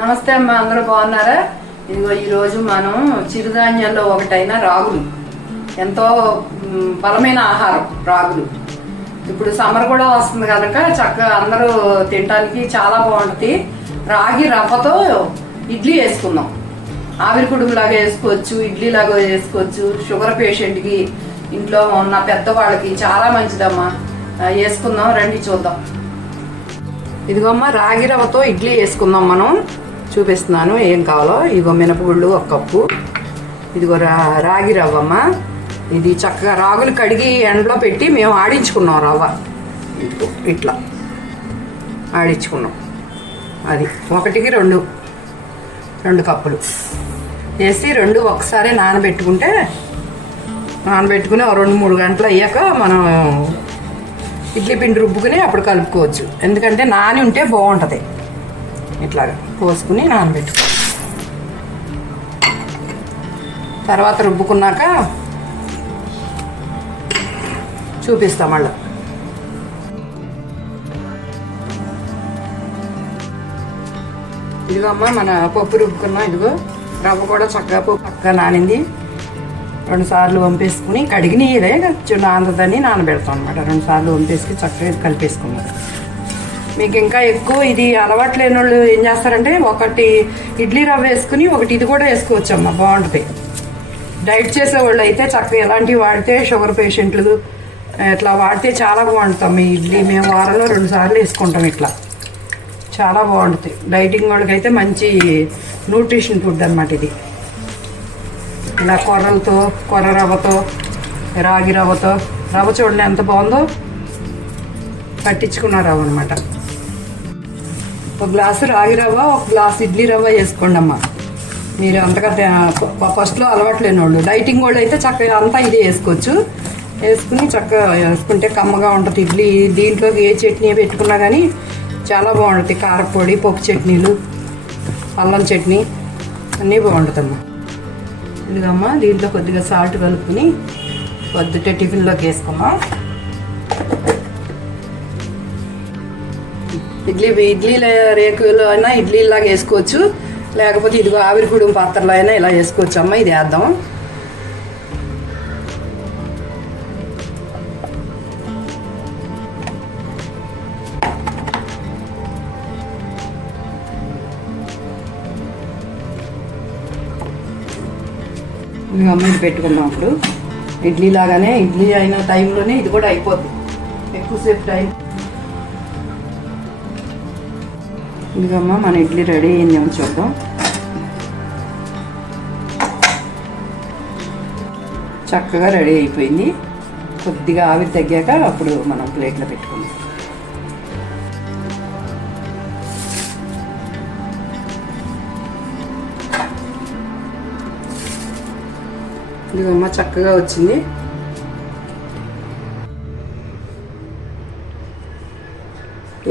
నమస్తే అమ్మ, అందరూ బాగున్నారా? ఇదిగో ఈరోజు మనం చిరుధాన్యాల్లో ఒకటైన రాగులు, ఎంతో బలమైన ఆహారం రాగులు. ఇప్పుడు సమ్మర్ కూడా వస్తుంది కనుక చక్కగా అందరూ తినడానికి చాలా బాగుంటుంది. రాగి రవ్వతో ఇడ్లీ వేసుకుందాం. ఆవిరి కుడుములాగా వేసుకోవచ్చు, ఇడ్లీ లాగా వేసుకోవచ్చు. షుగర్ పేషెంట్కి, ఇంట్లో ఉన్న పెద్దవాళ్ళకి చాలా మంచిదమ్మా. వేసుకుందాం, రండి చూద్దాం. ఇదిగోమ్మా, రాగి రవ్వతో ఇడ్లీ వేసుకుందాం. మనం చూపిస్తున్నాను ఏం కావాలో. ఇదిగో మినపగుళ్ళు 1 కప్పు. ఇదిగో రాగి రవ్వమ్మ. ఇది చక్కగా రాగులు కడిగి ఎండలో పెట్టి మేము ఆడించుకున్నాం. రవ్వ ఇట్లా ఆడించుకున్నాం. అది 1కి 2 కప్పులు వేసి 2 ఒకసారి నానబెట్టుకుని 2-3 గంటలు అయ్యాక మనం ఇడ్లీ పిండి రుబ్బుకుని అప్పుడు కలుపుకోవచ్చు. ఎందుకంటే నాని ఉంటే బాగుంటుంది. ఇట్లాగా పోసుకుని నానబెట్టుకో. తర్వాత రుబ్బుకున్నాక చూపిస్తాం మళ్ళీ. ఇదిగో అమ్మ, మన పప్పు రుబ్బుకున్నాం. ఇదిగో రవ్వ కూడా చక్కగా నానింది. 2 సార్లు వంపేసుకుని కడిగి నీరే నానదని నానబెడతాం అనమాట. 2 సార్లు వంపేసుకుని చక్కగా కలిపేసుకున్నాం. మీకు ఇంకా ఎక్కువ ఇది అలవాటు లేని వాళ్ళు ఏం చేస్తారంటే 1 ఇడ్లీ రవ్వ వేసుకుని 1 ఇది కూడా వేసుకోవచ్చు అమ్మ, బాగుంటుంది. డైట్ చేసేవాళ్ళు అయితే చక్కగా ఇలాంటివి వాడితే, షుగర్ పేషెంట్లు ఇట్లా వాడితే చాలా బాగుంటాం. ఈ ఇడ్లీ మేము వారంలో 2 సార్లు వేసుకుంటాం. ఇట్లా చాలా బాగుంటుంది. డైటింగ్ వాళ్ళకి అయితే మంచి న్యూట్రిషన్ ఫుడ్ అనమాట ఇది. ఇలా కొర్ర రవ్వతో, రాగి రవ్వతో, రవ్వ చూడండి ఎంత బాగుందో. పట్టించుకున్న రవ్వ అనమాట. 1 గ్లాసు రాగి రవ్వ, 1 గ్లాసు ఇడ్లీ రవ్వ వేసుకోండి అమ్మ. మీరు అంతగా ఫస్ట్లో అలవాటు లేని వాళ్ళు, డైటింగ్ వాళ్ళు అయితే చక్కగా అంతా ఇదే వేసుకోవచ్చు. వేసుకుని చక్కగా వేసుకుంటే కమ్మగా ఉంటుంది ఇడ్లీ. దీంట్లోకి ఏ చట్నీ పెట్టుకున్నా కానీ చాలా బాగుంటుంది. కారపొడి, పప్పు చట్నీలు, అల్లం చట్నీ అన్నీ బాగుంటుందమ్మా. ఇదిగమ్మా, దీంట్లో కొద్దిగా సాల్ట్ కలుపుకుని పొద్దుటే టిఫిన్లోకి వేసుకున్నాం. ఇడ్లీల రేకులో అయినా ఇడ్లీలాగా వేసుకోవచ్చు. లేకపోతే ఇదిగో ఆవిరి కుడుము పాత్రలో అయినా ఇలా వేసుకోవచ్చు అమ్మ. ఇది వేద్దాం. ఇదిగో అమ్మ, ఇది పెట్టుకున్నాం. అప్పుడు ఇడ్లీ లాగానే, ఇడ్లీ అయిన టైంలోనే ఇది కూడా అయిపోద్ది. ఎక్కువసేపు టైం. ఇదిగమ్మా, మన ఇడ్లీ రెడీ అయిందేమో చూద్దాం. చక్కగా రెడీ అయిపోయింది. కొద్దిగా ఆవిరి తగ్గాక అప్పుడు మనం ప్లేట్లో పెట్టుకుందాం. ఇదిగమ్మా, చక్కగా వచ్చింది.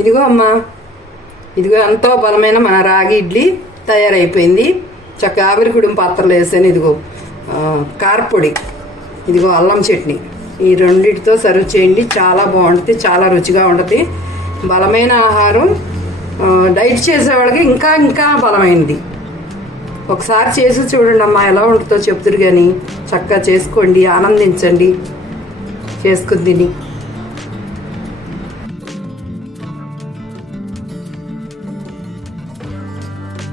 ఇదిగో అమ్మా, ఇదిగో ఎంతో బలమైన మన రాగి ఇడ్లీ తయారైపోయింది. చక్కగా ఆవిరి కుడుము పాత్రలో వేసాను. ఇదిగో కారపొడి, ఇదిగో అల్లం చట్నీ, ఈ రెండింటితో సర్వ్ చేయండి. చాలా బాగుంటుంది, చాలా రుచిగా ఉంటుంది. బలమైన ఆహారం, డైట్ చేసేవాళ్ళకి ఇంకా బలమైనది. ఒకసారి చేసి చూడండి అమ్మా, ఎలా ఉంటుందో చెప్తురు. కానీ చక్కగా చేసుకోండి, ఆనందించండి చేసుకుని తిని.